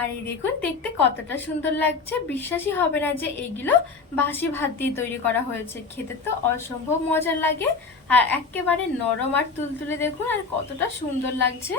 আর এই দেখুন, দেখতে কতটা সুন্দর লাগছে। বিশ্বাসই হবে না যে এইগুলো বাসি ভাত দিয়ে তৈরি করা হয়েছে। খেতে তো অসম্ভব মজা লাগে। আর একেবারে নরম আর তুলতুলে দেখুন, আর কতটা সুন্দর লাগছে।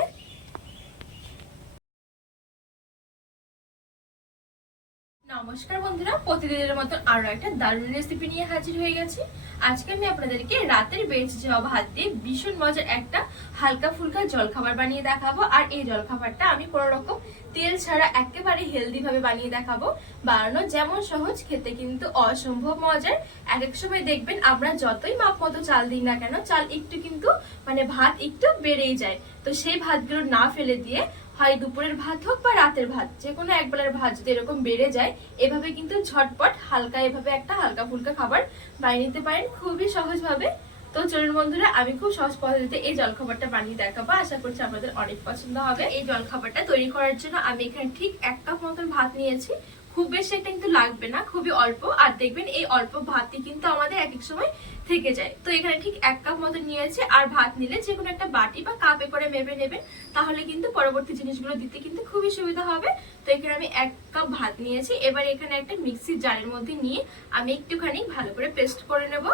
নমস্কার বন্ধুরা, প্রতিদিনের মতন আরও একটা দারুণ রেসিপি নিয়ে হাজির হয়ে গেছি। আজকে আমি আপনাদেরকে রাতের বেঁচে যাওয়া ভাত দিয়ে ভীষণ মজার একটা হালকা ফুলকা জলখাবার বানিয়ে দেখাবো। আর এই জলখাবারটা আমি কোনো রকম তেল ছাড়া একেবারে হেলদি ভাবে বানিয়ে দেখাবো। বানানো যেমন সহজ, খেতে কিন্তু অসম্ভব মজার। এক এক সময় দেখবেন আমরা যতই মাপ মতো চাল দিই না কেন, চাল একটু কিন্তু মানে ভাত একটু বেড়েই যায়। তো সেই ভাতগুলো না ফেলে দিয়ে হয় দুপুরের ভাত হোক বা রাতের ভাত, যে কোনো একবেলার ভাত যদি এরকম বেড়ে যায়, এভাবে কিন্তু ঝটপট হালকা এভাবে একটা হালকা ফুলকা খাবার বানিয়ে নিতে পারেন খুবই সহজভাবে। তো চলুন বন্ধুরা, আমি খুব সহজ পদ্ধতিতে এই জলখাবারটা বানিয়ে দেখাবো। আশা করছি আপনাদের অনেক পছন্দ হবে। এই জলখাবারটা তৈরি করার জন্য আমি এখানে ঠিক এক কাপ মতন ভাত নিয়েছি। খুব বেশি একটা কিন্তু লাগবে না, খুবই অল্প। আর দেখবেন এই অল্প ভাতই কিন্তু আমাদের এক এক সময় থেকে যায়। তো এখানে ঠিক এক কাপ মতো নিয়েছে, আর ভাত নিলে যে কোনো একটা বাটি বা কাপে করে মেপে নেবেন, তাহলে কিন্তু পরবর্তী জিনিসগুলো দিতে কিন্তু খুবই সুবিধা হবে। তো এখানে আমি এক কাপ ভাত নিয়েছি, এবার এখানে একটা মিক্সির জারের মধ্যে নিয়ে আমি একটুখানি ভালো করে পেস্ট করে নেব।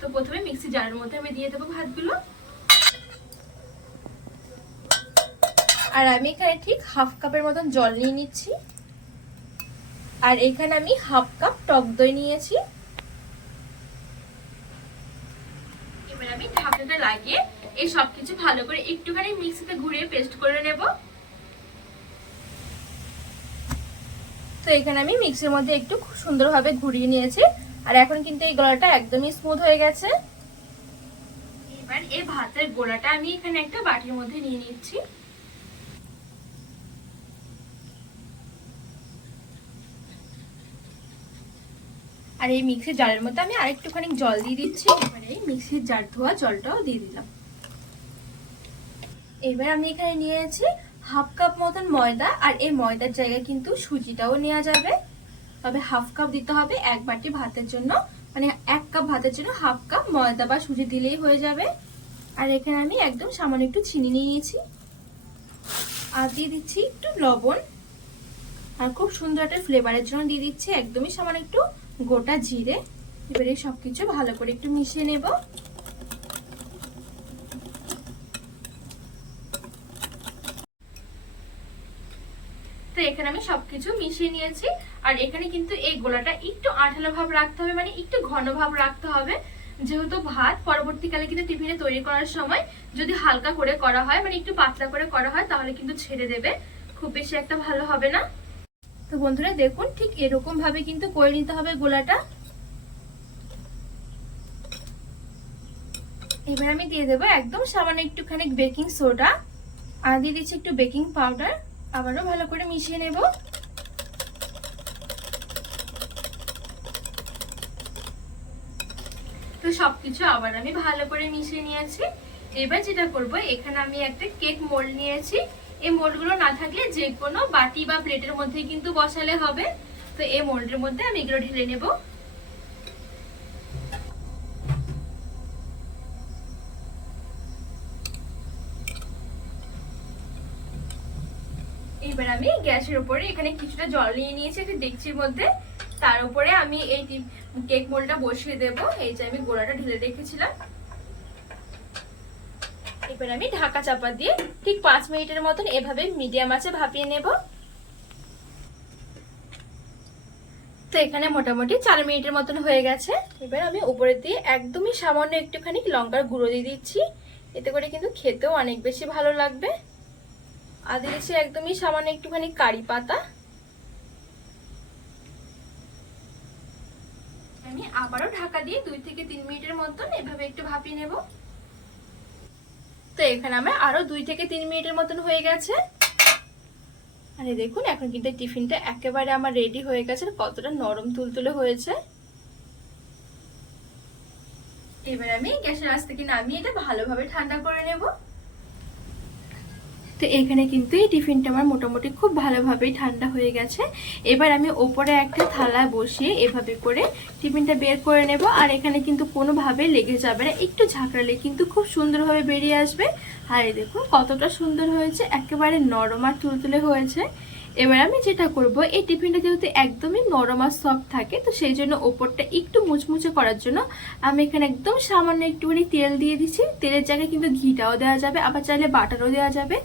তো প্রথমে মিক্সি জারের মধ্যে আমি দিয়ে দেবো ভাতগুলো। আর আমি এখানে ঠিক হাফ কাপের মতন জল নিয়ে নিচ্ছি। আর এখানে আমি হাফ কাপ টক দই নিয়েছি। এবার আমি ঢাকনাটা লাগিয়ে এই সবকিছু ভালো করে একটুখানি মিক্সিতে ঘুরিয়ে পেস্ট করে নেব। তো এখানে আমি মিক্সির মধ্যে একটু সুন্দরভাবে ঘুরিয়ে নিয়েছি। আর এখন কিন্তু এই গলাটা একদমই স্মুথ হয়ে গেছে। এবার এই ভাতের গোলাটা আমি এখানে একটা বাটির মধ্যে নিয়ে নিচ্ছি। আর এই মিক্সির জারের মধ্যে আমি আরেকটুখানি জল দিয়ে দিচ্ছি। এবার এই মিক্সির জার ধোয়া জলটাও দিয়ে দিলাম। এবার আমি এখানে নিয়েছি হাফ কাপ মতন ময়দা, আর এই ময়দার জায়গায় কিন্তু সুজিটাও নেওয়া যাবে। তবে হাফ কাপ দিতে হবে এক বাটি ভাতের জন্য। মানে এক কাপ ভাতের জন্য হাফ কাপ ময়দা বা সুজি দিলেই হয়ে যাবে। আর এখানে আমি একদম সামান্য একটু চিনি নিয়ে নিয়েছি। আর দিয়ে দিচ্ছি একটু লবণ। আর খুব সুন্দর একটা ফ্লেভারের জন্য দিয়ে দিচ্ছি। একদমই সামান্য একটু গোটা জিরে, এবারে সবকিছু ভালো করে একটু মিশিয়ে নেব। তো এখানে আমি সবকিছু মিশিয়ে নিয়েছি, আর এখানে কিন্তু এই গোলাটা একটু আঠালো ভাব রাখতে হবে মানে একটু ঘন ভাব রাখতে হবে। যেহেতু ভাত পরবর্তীকালে কিন্তু টিফিনে তৈরি করার সময় যদি হালকা করে করা হয় মানে একটু পাতলা করে করা হয়, তাহলে কিন্তু ছেড়ে দেবে। খুব বেশি একটা ভালো হবে না। তো বন্ধুরা দেখুন, ঠিক এরকম ভাবে কিন্তু করে নিতে হবে গোলাটা। এবার আমি দিয়ে দেবো একদম সামান্য একটুখানি বেকিং সোডা। আর দিয়ে দিচ্ছি একটু বেকিং পাউডার। আবারও ভালো করে মিশিয়ে নেব। তো সবকিছু আবার আমি ভালো করে মিশিয়ে নিয়েছি। এবার যেটা করব, এখানে আমি একটা কেক মোল্ড নিয়েছি। এই মোল্ডগুলো না থাকলে যে কোনো বাটি বা প্লেটের মধ্যে কিন্তু বসালে হবে। তো এই মোল্ডের মধ্যে আমি এগুলো ঢেলে নেব। এবার আমি গ্যাসের উপরে এখানে কিছুটা জল নিয়ে নিয়েছি একটা ডেকচির মধ্যে। তার উপরে আমি এই কেক মোলটা বসিয়ে দেব। এই যে আমি গোড়াটা ঢেলে রেখেছিলাম। এবার আমি, ঢাকা চাপা দিয়ে ঠিক পাঁচ মিনিটের মতন এভাবে মিডিয়াম আছে ভাপিয়ে নেব। তো এখানে মোটামুটি চার মিনিটের মতন হয়ে গেছে। এবার আমি উপরে দিয়ে একদমই সামান্য একটুখানি লঙ্কার গুঁড়ো দিয়ে দিচ্ছি। এতে করে কিন্তু খেতেও অনেক বেশি ভালো লাগবে। আর দিয়েছি একদমই সামান্য একটুখানি কারি পাতা। আমি আবারও ঢাকা দিয়ে দুই থেকে তিন মিনিটের মতন এভাবে একটু ভাপিয়ে নেব। তো এখানে আমার আরও দুই থেকে তিন মিনিটের মতন হয়ে গেছে। আরে দেখুন, এখন কিন্তু টিফিনটা একেবারে আমার রেডি হয়ে গেছে কতটা নরম তুলতুলে হয়েছে। এবার আমি গ্যাসের আঁচ থেকে নামিয়ে এটা ভালোভাবে ঠান্ডা করে নেব। তো এখানে কিন্তু এই টিফিনটা আমার মোটামুটি খুব ভালোভাবেই ঠান্ডা হয়ে গেছে। এবার আমি ওপরে একটা থালা বসিয়ে এভাবে করে টিফিনটা বের করে নেব। আর এখানে কিন্তু কোনোভাবে লেগে যাবে না। একটু ঝাঁকড়ালে কিন্তু খুব সুন্দরভাবে বেরিয়ে আসবে। আর এই দেখুন কতটা সুন্দর হয়েছে, একেবারে নরম আর তুলতুলে হয়েছে। এবার আমি যেটা করব, এই টিফিনটা যেহেতু একদমই নরম আর সফট থাকে, তো সেই জন্য ওপরটা একটু মুচমুচে করার জন্য আমি এখানে একদম সামান্য একটুখানি তেল দিয়ে দিচ্ছি। তেলের জায়গায় কিন্তু ঘিটাও দেওয়া যাবে, আবার চাইলে বাটারও দেওয়া যাবে।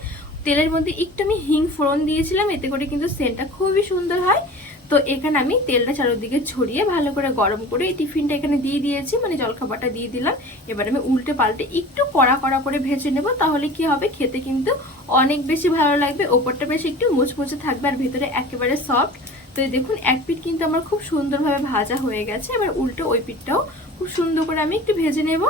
তেলের মধ্যে একটু আমি হিং ফোড়ন দিয়েছিলাম, এতে করে কিন্তু সেন্টটা খুবই সুন্দর হয়। তো এখানে আমি তেলটা চারোদিকে ছড়িয়ে ভালো করে গরম করে এই টিফিনটা এখানে দিয়ে দিয়েছি মানে জলখাবারটা দিয়ে দিলাম। এবার আমি উল্টে পাল্টে একটু কড়া কড়া করে ভেজে নেব, তাহলে কি হবে, খেতে কিন্তু অনেক বেশি ভালো লাগবে, ওপরটা বেশ একটু মুচমুচে থাকবে আর ভিতরে একেবারে সফট তো দেখুন, এক পিঠ কিন্তু আমার খুব সুন্দরভাবে ভাজা হয়ে গেছে, এবার উল্টো ওই পিঠটাও খুব সুন্দর করে আমি একটু ভেজে নেব।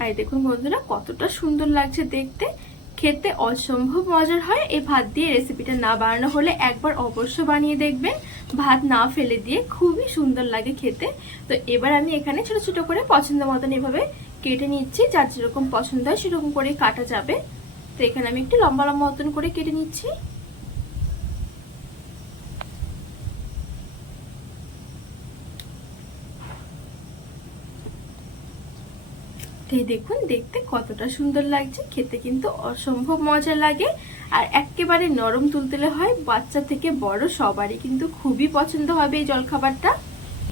আর দেখুন বন্ধুরা, কতটা সুন্দর লাগছে দেখতে। খেতে অসম্ভব মজার হয়। এই ভাত দিয়ে রেসিপিটা না বানানো হলে একবার অবশ্য বানিয়ে দেখবেন। ভাত না ফেলে দিয়ে খুবই সুন্দর লাগে খেতে। তো এবার আমি এখানে ছোট ছোট করে পছন্দ মতন এভাবে কেটে নিচ্ছি। যার যেরকম পছন্দ হয় সেরকম করে কাটা যাবে। তো এখানে আমি একটু লম্বা লম্বা মতন করে কেটে নিচ্ছি। এই দেখুন, দেখতে কতটা সুন্দর লাগছে। খেতে কিন্তু অসম্ভব মজা লাগে। আর একেবারে নরম তুলতুলে হয়। বাচ্চা থেকে বড় সবারই কিন্তু খুবই পছন্দ হবে এই জলখাবারটা।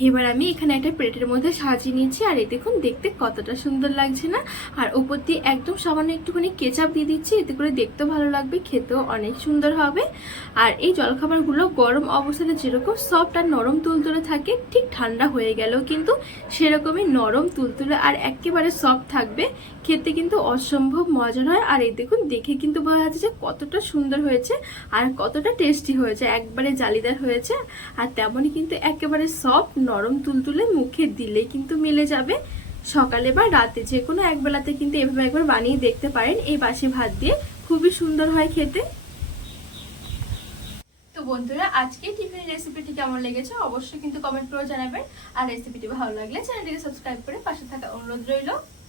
এবার আমি এখানে একটা প্লেটের মধ্যে সাজিয়ে নিয়েছি, আর এই দেখুন, দেখতে কতটা সুন্দর লাগছে না? আর উপর দিয়ে একদম সামান্য একটুখানি কেচাপ দিয়ে দিচ্ছি, এতে করে দেখতেও ভালো লাগবে, খেতেও অনেক সুন্দর হবে। আর এই জলখাবারগুলো গরম অবস্থাতে যেরকম সফট আর নরম তুলতুলে থাকে, ঠিক ঠান্ডা হয়ে গেলেও কিন্তু সেরকমই নরম তুলতুলে আর একেবারে সফট থাকবে। খেতে কিন্তু অসম্ভব মজার হয়, আর এই দেখুন, দেখে কিন্তু বোঝা যাচ্ছে যে কতটা সুন্দর হয়েছে আর কতটা টেস্টি হয়েছে, একবারে জালিদার হয়েছে। আর তেমনই কিন্তু একেবারে সফট নরম তুলতুলে মুখে দিলে কিন্তু মিলে যাবে। সকালে বা রাতে যে কোনো এক বেলাতে কিন্তু এভাবে একবার বানিয়ে দেখতে পারেন। এই বাসি ভাত দিয়ে খুবই সুন্দর হয় খেতে। তো বন্ধুরা আজকে টিফিন রেসিপিটি কেমন লেগেছে অবশ্যই কিন্তু কমেন্ট করে জানাবেন। আর রেসিপিটি ভালো লাগলে চ্যানেলটিকে সাবস্ক্রাইব করে পাশে থাকা অনুরোধ রইল।